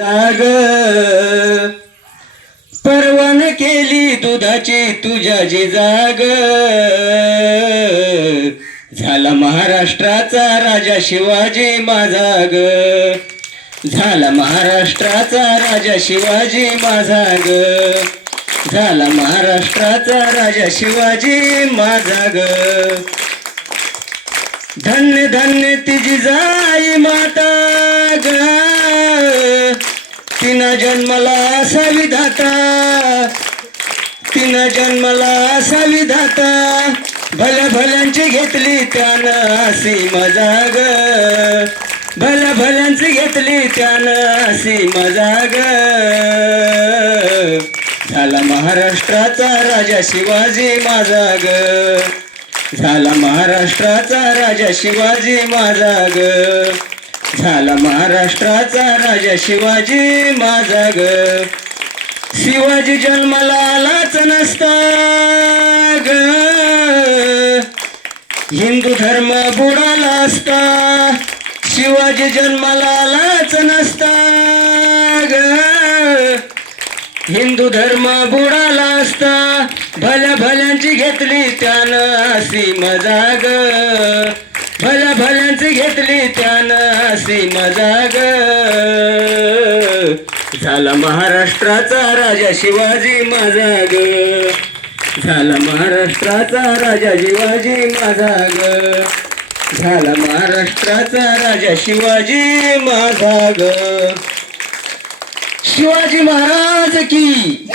जाग परवान केली दुधाची तुझ्या जी जाग झाला महाराष्ट्राचा राजा शिवाजी माझा ग झाला महाराष्ट्राचा राजा शिवाजी माझा ग झाला महाराष्ट्राचा राजा शिवाजी माझा ग धन्य धन्य तिची जाई माता ग तिनं जन्मला असा विधाता तिनं जन्मला असा विधाता भल्या भल्यांची घेतली त्यानं अशी मजा ग भल्या भल्यांची घेतली त्यानं अशी मजा ग झाला महाराष्ट्राचा राजा शिवाजी माझा ग झाला महाराष्ट्राचा राजा शिवाजी माझा ग झाला महाराष्ट्राचा राजा शिवाजी माझा ग शिवाजी जन्माला आलाच नसता ग हिंदू धर्म बुडाला असता शिवाजी जन्माला आलाच नसता ग हिंदू धर्म बुडाला असता भल्या भल्यांची घेतली त्यानं अशी मजा ग भल्या भल्यांची घेतली त्यानं अशी मजा ग झाला महाराष्ट्राचा राजा शिवाजी माझा ग झाला महाराष्ट्राचा राजा शिवाजी माझा ग झाला महाराष्ट्राचा राजा शिवाजी माझा ग शिवाजी महाराज की